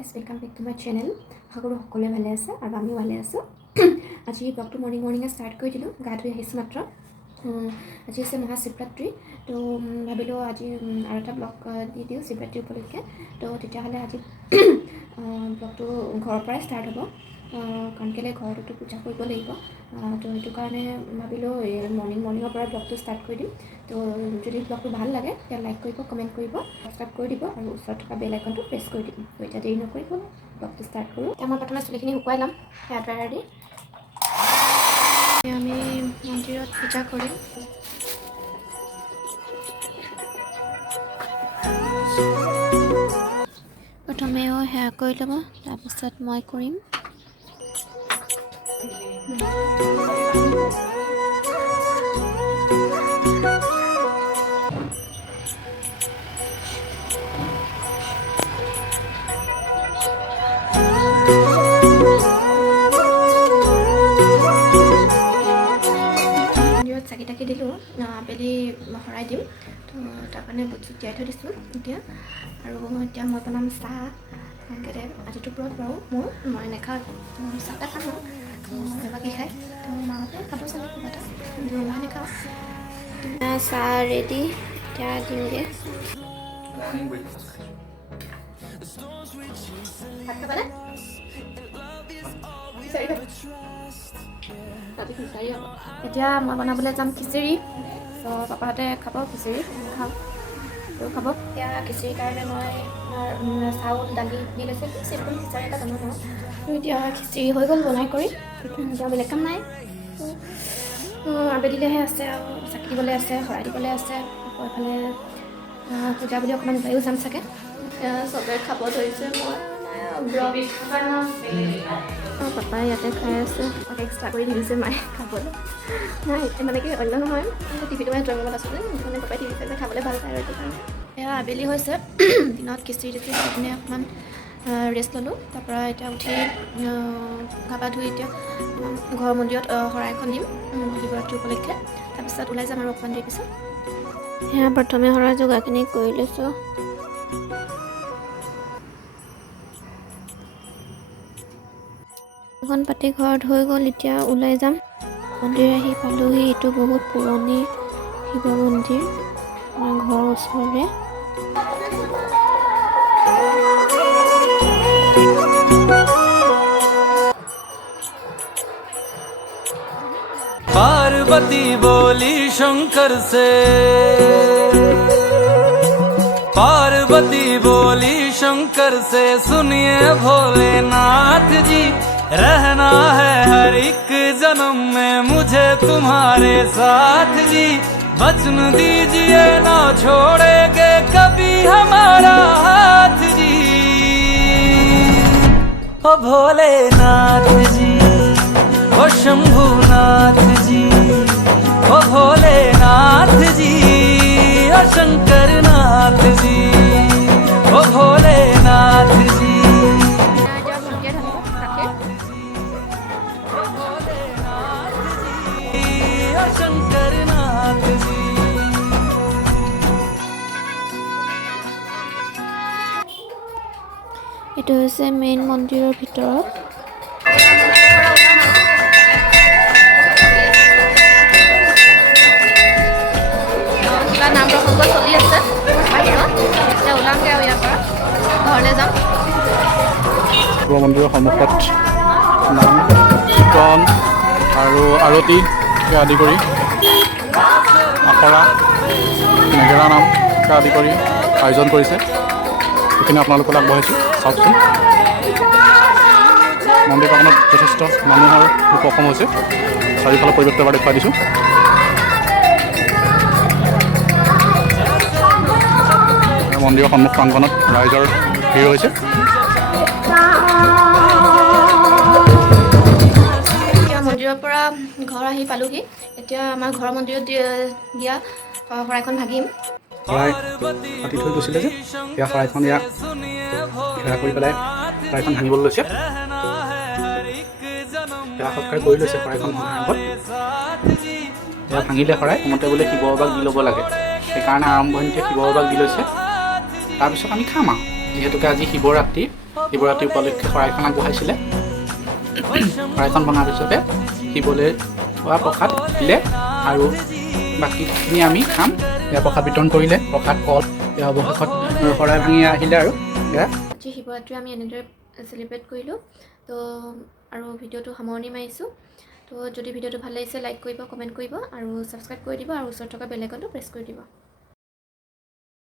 Guys, welcome back to my channel. আশা কৰোঁ সকলোৱে ভালে আছে আৰু আমিও ভালে আছোঁ। আজি ব্লগটো মৰ্ণিঙে ষ্টাৰ্ট কৰি দিলোঁ, গা ধুই আহিছোঁ মাত্ৰ। আজি হৈছে মহাশিৱৰাত্ৰি, তো ভাবিলোঁ আজি আৰু এটা ব্লগ দি দিওঁ শিৱৰাত্ৰি উপলক্ষে। তো তেতিয়াহ'লে আজি ব্লগটো ঘৰৰ পৰাই ষ্টাৰ্ট হ'ব, কাৰণ কেলৈ ঘৰতো পূজা কৰিব লাগিব। তো সেইটো কাৰণে ভাবিলোঁ মৰ্ণিঙৰ পৰা ব্লগটো ষ্টাৰ্ট কৰি দিম। তো যদি ব্লগটো ভাল লাগে তেতিয়া লাইক কৰিব, কমেণ্ট কৰিব, ছাবস্ক্ৰাইব কৰি দিব আৰু ওচৰত থকা বেল আইকনটো প্ৰেছ কৰি দিব। তো এতিয়া দেৰি নকৰি হ'ল ব্লগটো ষ্টাৰ্ট কৰোঁ। এতিয়া মই প্ৰথমে চুলিখিনি শুকুৱাই ল'ম হেয়াৰ ড্ৰায়াৰ দি। আমি মন্দিৰত পূজা কৰিম। প্ৰথমেও সেয়া কৰি ল'ব, তাৰপিছত মই কৰিম। মন্দিৰত চাকি তাকি দিলোঁ, আবেলি শৰাই দিম। তো তাৰ কাৰণে বুট চুট তিয়াই থৈ দিছোঁ এতিয়া। আৰু এতিয়া মই বনাম চাহ। কেলৈ আজিতো ব্ৰত বাৰু মই নাখাওঁ, চাহ তাহ খাওঁ বাকী খাই। তো মাহঁতে খাব চাগে কিবা এটা, মই নাখাওঁ। চাহ ৰেডি, এতিয়া দিওঁগৈ। ভাত খাবানে? এতিয়া মই বনাবলৈ যাম খিচিৰি। তো পাপাহঁতে খাব খিচিৰি, খাওঁ তো খাব। এতিয়া খিচিৰিৰ কাৰণে মই চাউল দালি দি লৈছোঁ, চিম্পুল খিচিৰি এটা বনাম আৰু। তো এতিয়া খিচিৰি হৈ গ'ল বনাই কৰি, এতিয়া বেলেগ কাম নাই। আবেলিলৈহে আছে আৰু চাকি দিবলৈ আছে, শৰাই দিবলৈ আছে। আকৌ এইফালে পূজা বুলি অকণমান ওলাইও যাম চাগে। এতিয়া চবে খাব ধৰিছে, মই পাপাই ইয়াতে খাই আছে, এক্সট্ৰা কৰি দিছে মায়ে খাবলৈ। নাই মানে কি অন্য নহয়, টিভিটো মানে ড্ৰয়িং ৰুমত আছোঁ যে, মানে পাপাই টিভি চাই খাবলৈ ভাল পায় আৰু সেইটো কাৰণে। এয়া আবেলি হৈছে, দিনত খিচিৰি টিচিৰি খাই পিনে অকণমান ৰেষ্ট ল'লোঁ। তাৰপৰা এতিয়া উঠি গা পা ধুই এতিয়া ঘৰৰ মন্দিৰত শৰাইখন দিম শিৱৰাত্ৰি উপলক্ষে। তাৰপিছত ওলাই যাম আৰু অকণমান দেৰি পিছত। সেয়া প্ৰথমে শৰাই যোগাৰখিনি কৰি লৈছোঁ। এখন পাতি ঘৰত হৈ গ'ল, এতিয়া ওলাই যাম। মন্দিৰ আহি পালোহি, এইটো বহুত পুৰণি শিৱ মন্দিৰ, আমাৰ ঘৰৰ ওচৰৰে। पार्वती बोली शंकर से, पार्वती बोली शंकर से, सुनिए भोलेनाथ जी, रहना है हर एक जन्म में मुझे तुम्हारे साथ जी, वचन दीजिए ना छोड़ेंगे कभी हमारा हाथ जी, ओ भोलेनाथ जी, ओ शंभुनाथ जी, ओ भोलेनाथ जी, ओ शंकरनाथ जी, ओ भोलेनाथ जी। शंकरनाथ जी, এইটো হৈছে মেইন মন্দিৰৰ ভিতৰত। কিবা নাম প্ৰসংগ চলি আছে বাহিৰত, এতিয়া ওলামগৈ আৰু ইয়াৰ পৰা ঘৰলৈ যাম। শিৱ মন্দিৰৰ সন্মুখত নাম কীৰ্তন আৰু আৰতি আদি কৰি, আখৰা নেগেৰা নাম আদি কৰি আয়োজন কৰিছে। সেইখিনি আপোনালোকলৈ আগবঢ়াইছোঁ, চাওকচোন। মন্দিৰ প্ৰাংগণত যথেষ্ট মানুহৰ উপশম হৈছে। চাৰিওফালে পৰিৱেশটো এবাৰ দেখুৱাই দিছোঁ। মন্দিৰৰ সন্মুখ প্ৰাংগণত ৰাইজৰ ভিৰ হৈছে। মন্দিৰৰ পৰা ঘৰ আহি পালোহি, এতিয়া আমাৰ ঘৰৰ মন্দিৰত দিয়া শৰাইখন ভাগিম। শৰাই পাতি থৈ গৈছিলে যে, সেয়া শৰাইখন ইয়াত সেৱা কৰি পেলাই শৰাইখন ভাঙিবলৈ লৈছে। সেৱা সৎকাৰ কৰি লৈছে শৰাইখন ভঙাৰ আগত। সেয়া ভাঙিলে শৰাই প্ৰথমতে বোলে শিৱ বাবাক দি ল'ব লাগে, সেইকাৰণে আৰম্ভণিতে শিৱ বাবাক দি লৈছে। তাৰপিছত আমি খাম আৰু, যিহেতুকে আজি শিৱৰাত্ৰি। শিৱৰাত্ৰি উপলক্ষে শৰাইখন আগবঢ়াইছিলে। শৰাইখন ভঙাৰ পিছতে শিৱলৈ হোৱা প্ৰসাদ দিলে আৰু বাকীখিনি আমি খাম। এয়া প্ৰসাদ বিতৰণ কৰিলে, প্ৰসাদ কল এয়া অৱশেষত শৰাই ভাঙি আহিলে আৰু এয়া আজি শিৱৰাত্ৰি আমি এনেদৰে চেলিব্ৰেট কৰিলোঁ। তো আৰু ভিডিঅ'টো সামৰণি মাৰিছোঁ। তো যদি ভিডিঅ'টো ভাল লাগিছে লাইক কৰিব, কমেণ্ট কৰিব আৰু ছাবস্ক্ৰাইব কৰি দিব আৰু ওচৰত থকা বেল আইকনটো প্ৰেছ কৰি দিব।